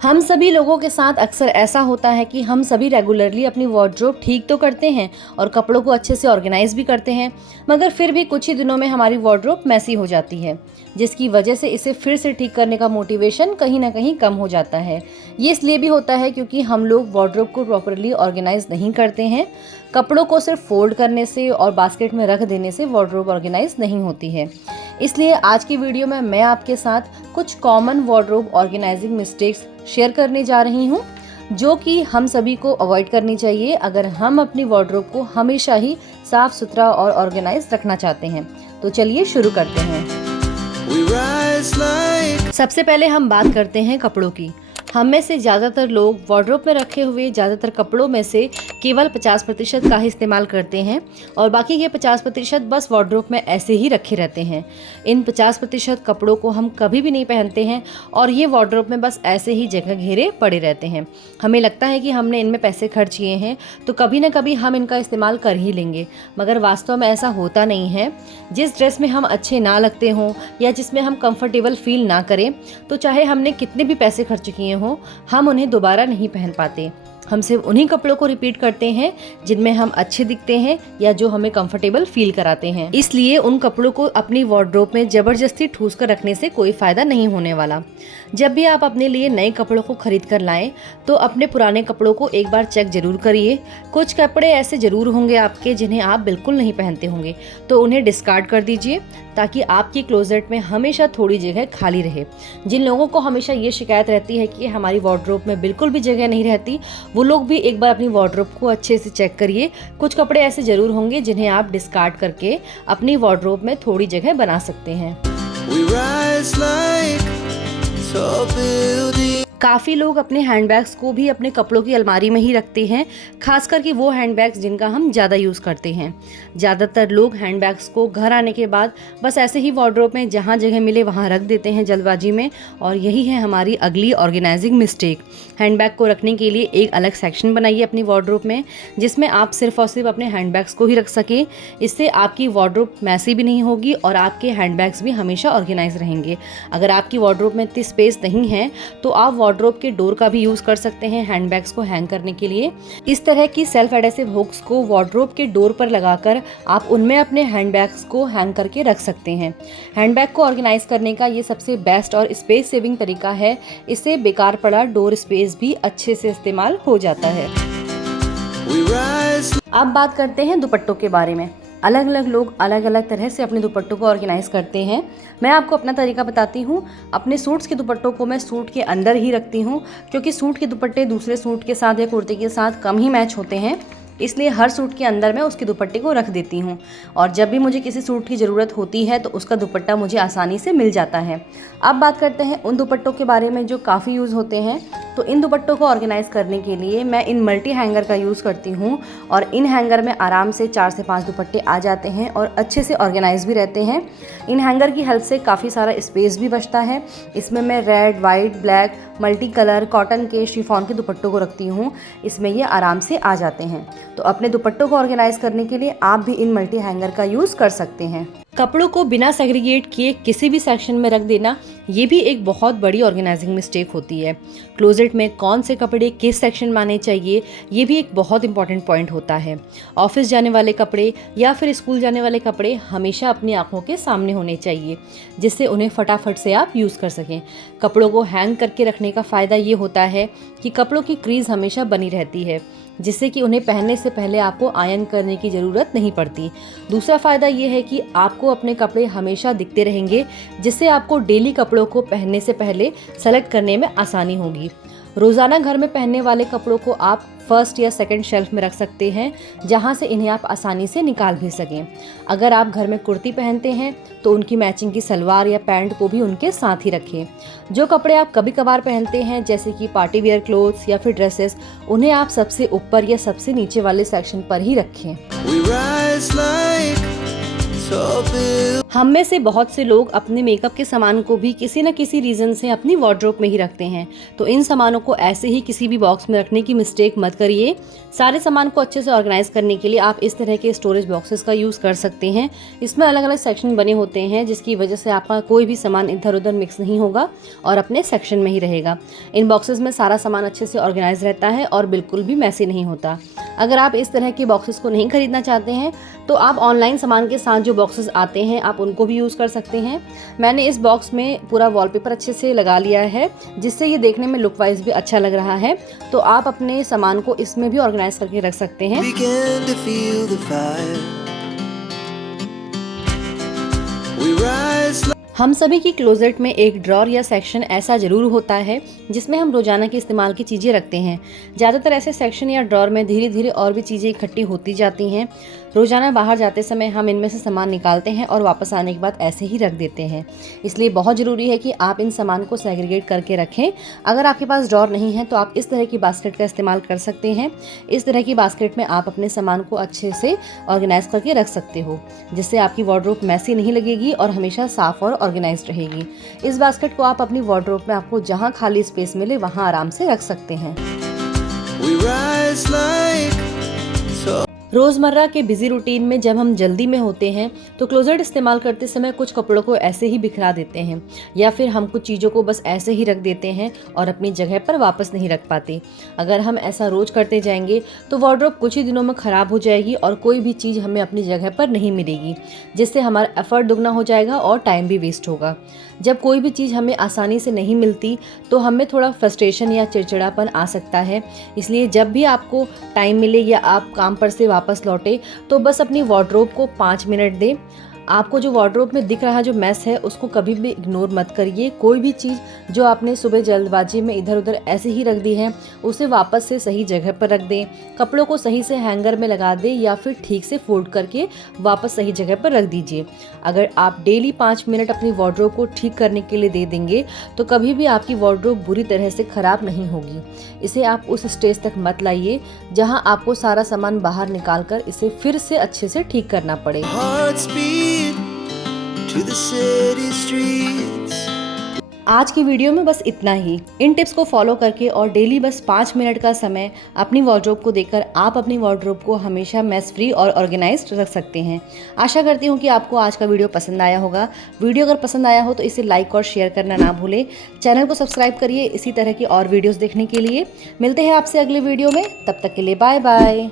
हम सभी लोगों के साथ अक्सर ऐसा होता है कि हम सभी रेगुलरली अपनी वार्डरोब ठीक तो करते हैं और कपड़ों को अच्छे से ऑर्गेनाइज भी करते हैं, मगर फिर भी कुछ ही दिनों में हमारी वार्डरोब मैसी हो जाती है, जिसकी वजह से इसे फिर से ठीक करने का मोटिवेशन कहीं ना कहीं कम हो जाता है। ये इसलिए भी होता है क्योंकि हम लोग वार्डरोब को प्रॉपरली ऑर्गेनाइज नहीं करते हैं। कपड़ों को सिर्फ फोल्ड करने से और बास्केट में रख देने से वार्डरोब ऑर्गेनाइज नहीं होती है। इसलिए आज की वीडियो में मैं आपके साथ कुछ common wardrobe organizing mistakes share करने जा रही हूँ, जो कि हम सभी को अवॉइड करनी चाहिए अगर हम अपनी वार्डरोब को हमेशा ही साफ सुथरा और ऑर्गेनाइज रखना चाहते हैं। तो चलिए शुरू करते हैं। सबसे पहले हम बात करते हैं कपड़ों की। हम में से ज़्यादातर लोग वार्डरोब में रखे हुए ज़्यादातर कपड़ों में से केवल 50% का ही इस्तेमाल करते हैं और बाकी के 50% बस वार्डरोब में ऐसे ही रखे रहते हैं। इन 50% कपड़ों को हम कभी भी नहीं पहनते हैं और ये वार्डरोब में बस ऐसे ही जगह घेरे पड़े रहते हैं। हमें लगता है कि हमने इनमें पैसे खर्च किए हैं तो कभी ना कभी हम इनका इस्तेमाल कर ही लेंगे, मगर वास्तव में ऐसा होता नहीं है। जिस ड्रेस में हम अच्छे ना लगते हों या जिसमें हम कंफर्टेबल फील ना करें, तो चाहे हमने कितने भी पैसे खर्च किए हो, हम उन्हें दोबारा नहीं पहन पाते। हम सिर्फ उन्हीं कपड़ों को रिपीट करते हैं जिनमें हम अच्छे दिखते हैं या जो हमें कंफर्टेबल फील कराते हैं। इसलिए उन कपड़ों को अपनी वार्डरोब में जबरदस्ती ठूस कर रखने से कोई फायदा नहीं होने वाला। जब भी आप अपने लिए नए कपड़ों को खरीद कर लाएं तो अपने पुराने कपड़ों को एक बार चेक जरूर करिए। कुछ कपड़े ऐसे जरूर होंगे आपके जिन्हें आप बिल्कुल नहीं पहनते होंगे, तो उन्हें डिस्कार्ड कर दीजिए ताकि आपकी क्लोजेट में हमेशा थोड़ी जगह खाली रहे। जिन लोगों को हमेशा ये शिकायत रहती है कि हमारी वार्डरोब में बिल्कुल भी जगह नहीं रहती, वो लोग भी एक बार अपनी वार्डरोब को अच्छे से चेक करिए। कुछ कपड़े ऐसे जरूर होंगे जिन्हें आप डिस्कार्ड करके अपनी वार्डरोब में थोड़ी जगह बना सकते हैं। काफ़ी लोग अपने हैंडबैग्स को भी अपने कपड़ों की अलमारी में ही रखते हैं, खासकर कि वो हैंडबैग्स जिनका हम ज़्यादा यूज़ करते हैं। ज़्यादातर लोग हैंडबैग्स को घर आने के बाद बस ऐसे ही वार्डरोब में जहाँ जगह मिले वहाँ रख देते हैं जल्दबाजी में, और यही है हमारी अगली ऑर्गेनाइजिंग मिस्टेक। हैंडबैग को रखने के लिए एक अलग सेक्शन बनाइए अपनी वार्डरोब में, जिसमें आप सिर्फ और सिर्फ अपने हैंडबैग्स को ही रख सकें। इससे आपकी वार्डरोब मैसी भी नहीं होगी और आपके हैंडबैग्स भी हमेशा ऑर्गेनाइज रहेंगे। अगर आपकी वार्डरोब में इतनी स्पेस नहीं है तो आप वार्डरोब के डोर का भी यूज कर सकते हैं हैंडबैग्स को हैंग करने के लिए। इस तरह की सेल्फ एडेसिव हुक्स को वार्डरोब के डोर पर लगाकर आप उनमें अपने हैंडबैग्स को हैंग करके रख सकते हैं। हैंडबैग को ऑर्गेनाइज करने का ये सबसे बेस्ट और स्पेस सेविंग तरीका है। इससे बेकार पड़ा डोर स्पेस भी अच्छे से इस्तेमाल हो जाता है। अब बात करते हैं दुपट्टों के बारे में। अलग अलग लोग अलग अलग तरह से अपने दुपट्टों को ऑर्गेनाइज करते हैं। मैं आपको अपना तरीका बताती हूँ। अपने सूट्स के दुपट्टों को मैं सूट के अंदर ही रखती हूँ, क्योंकि सूट के दुपट्टे दूसरे सूट के साथ या कुर्ते के साथ कम ही मैच होते हैं। इसलिए हर सूट के अंदर मैं उसके दुपट्टे को रख देती हूँ और जब भी मुझे किसी सूट की ज़रूरत होती है तो उसका दुपट्टा मुझे आसानी से मिल जाता है। अब बात करते हैं उन दुपट्टों के बारे में जो काफ़ी यूज़ होते हैं। तो इन दुपट्टों को ऑर्गेनाइज करने के लिए मैं इन मल्टी हैंगर का यूज़ करती हूँ और इन हैंगर में आराम से 4 से 5 दुपट्टे आ जाते हैं और अच्छे से ऑर्गेनाइज भी रहते हैं। इन हैंगर की हेल्प से काफ़ी सारा स्पेस भी बचता है। इसमें मैं red, white, black, multi colour, cotton के, शिफॉन के दुपट्टों को रखती हूँ। इसमें ये आराम से आ जाते हैं। तो अपने दुपट्टों को ऑर्गेनाइज करने के लिए आप भी इन मल्टी हैंगर का यूज़ कर सकते हैं। कपड़ों को बिना सेग्रीगेट किए किसी भी सेक्शन में रख देना, ये भी एक बहुत बड़ी ऑर्गेनाइजिंग मिस्टेक होती है। क्लोजेट में कौन से कपड़े किस सेक्शन में आने चाहिए, ये भी एक बहुत इंपॉर्टेंट पॉइंट होता है। ऑफिस जाने वाले कपड़े या फिर स्कूल जाने वाले कपड़े हमेशा अपनी आंखों के सामने होने चाहिए, जिससे उन्हें फटाफट से आप यूज़ कर सकें। कपड़ों को हैंग करके रखने का फ़ायदा ये होता है कि कपड़ों की क्रीज हमेशा बनी रहती है, जिससे कि उन्हें पहनने से पहले आपको आयरन करने की ज़रूरत नहीं पड़ती। दूसरा फ़ायदा ये है कि आपको अपने कपड़े हमेशा दिखते रहेंगे, जिससे आपको डेली कपड़ों को पहनने से पहले सेलेक्ट करने में आसानी होगी। रोज़ाना घर में पहनने वाले कपड़ों को आप फर्स्ट या सेकंड शेल्फ में रख सकते हैं, जहां से इन्हें आप आसानी से निकाल भी सकें। अगर आप घर में कुर्ती पहनते हैं तो उनकी मैचिंग की सलवार या पैंट को भी उनके साथ ही रखें। जो कपड़े आप कभी कभार पहनते हैं जैसे कि पार्टी वेयर क्लोथ्स या फिर ड्रेसेस, उन्हें आप सबसे ऊपर या सबसे नीचे वाले सेक्शन पर ही रखें। हम में से बहुत से लोग अपने मेकअप के सामान को भी किसी न किसी रीज़न से अपनी वार्डरोब में ही रखते हैं, तो इन सामानों को ऐसे ही किसी भी बॉक्स में रखने की मिस्टेक मत करिए। सारे सामान को अच्छे से ऑर्गेनाइज करने के लिए आप इस तरह के स्टोरेज बॉक्सेस का यूज़ कर सकते हैं। इसमें अलग अलग सेक्शन बने होते हैं, जिसकी वजह से आपका कोई भी सामान इधर उधर मिक्स नहीं होगा और अपने सेक्शन में ही रहेगा। इन बॉक्सेस में सारा सामान अच्छे से ऑर्गेनाइज रहता है और बिल्कुल भी मैसी नहीं होता। अगर आप इस तरह के बॉक्सेस को नहीं खरीदना चाहते हैं तो आप ऑनलाइन सामान के साथ जो बॉक्सेस आते हैं आप उनको भी यूज़ कर सकते हैं। मैंने इस बॉक्स में पूरा वॉलपेपर अच्छे से लगा लिया है, जिससे ये देखने में लुक वाइज भी अच्छा लग रहा है। तो आप अपने सामान को इसमें भी ऑर्गेनाइज करके रख सकते हैं। हम सभी की क्लोजेट में एक ड्रॉर या सेक्शन ऐसा ज़रूर होता है जिसमें हम रोज़ाना के इस्तेमाल की चीज़ें रखते हैं। ज़्यादातर ऐसे सेक्शन या ड्रॉर में धीरे धीरे और भी चीज़ें इकट्ठी होती जाती हैं। रोज़ाना बाहर जाते समय हम इनमें से सामान निकालते हैं और वापस आने के बाद ऐसे ही रख देते हैं। इसलिए बहुत ज़रूरी है कि आप इन सामान को सेग्रीगेट करके रखें। अगर आपके पास ड्रॉर नहीं है तो आप इस तरह की बास्केट का इस्तेमाल कर सकते हैं। इस तरह की बास्केट में आप अपने सामान को अच्छे से ऑर्गेनाइज करके रख सकते हो, जिससे आपकी वार्डरोब मैसी नहीं लगेगी और हमेशा साफ़ और ऑर्गेनाइज्ड रहेगी। इस बास्केट को आप अपनी वार्डरोब में आपको जहाँ खाली स्पेस मिले वहाँ आराम से रख सकते हैं। रोज़मर्रा के बिजी रूटीन में जब हम जल्दी में होते हैं तो क्लोजेट इस्तेमाल करते समय कुछ कपड़ों को ऐसे ही बिखरा देते हैं, या फिर हम कुछ चीज़ों को बस ऐसे ही रख देते हैं और अपनी जगह पर वापस नहीं रख पाते। अगर हम ऐसा रोज़ करते जाएंगे तो वार्डरोब कुछ ही दिनों में ख़राब हो जाएगी और कोई भी चीज़ हमें अपनी जगह पर नहीं मिलेगी, जिससे हमारा एफर्ट दुगना हो जाएगा और टाइम भी वेस्ट होगा। जब कोई भी चीज़ हमें आसानी से नहीं मिलती तो हमें थोड़ा फ्रस्ट्रेशन या चिड़चिड़ापन आ सकता है। इसलिए जब भी आपको टाइम मिले या आप काम पर से वापस लौटे तो बस अपनी वार्डरोब को 5 मिनट दें। आपको जो वार्डरोब में दिख रहा जो मैस है उसको कभी भी इग्नोर मत करिए। कोई भी चीज़ जो आपने सुबह जल्दबाजी में इधर उधर ऐसे ही रख दी है उसे वापस से सही जगह पर रख दें। कपड़ों को सही से हैंगर में लगा दें या फिर ठीक से फोल्ड करके वापस सही जगह पर रख दीजिए। अगर आप डेली 5 मिनट अपनी वार्डरोब को ठीक करने के लिए दे देंगे तो कभी भी आपकी वार्डरोब बुरी तरह से ख़राब नहीं होगी। इसे आप उस स्टेज तक मत लाइए जहाँ आपको सारा सामान बाहर निकाल कर इसे फिर से अच्छे से ठीक करना पड़े। आज की वीडियो में बस इतना ही। इन टिप्स को फॉलो करके और डेली बस 5 मिनट का समय अपनी वार्डरोब को देकर आप अपनी वार्डरोब को हमेशा मैस फ्री और ऑर्गेनाइज्ड रख सकते हैं। आशा करती हूँ कि आपको आज का वीडियो पसंद आया होगा। वीडियो अगर पसंद आया हो तो इसे लाइक और शेयर करना ना भूलें। चैनल को सब्सक्राइब करिए इसी तरह की और वीडियोज़ देखने के लिए। मिलते हैं आपसे अगले वीडियो में, तब तक के लिए बाय बाय।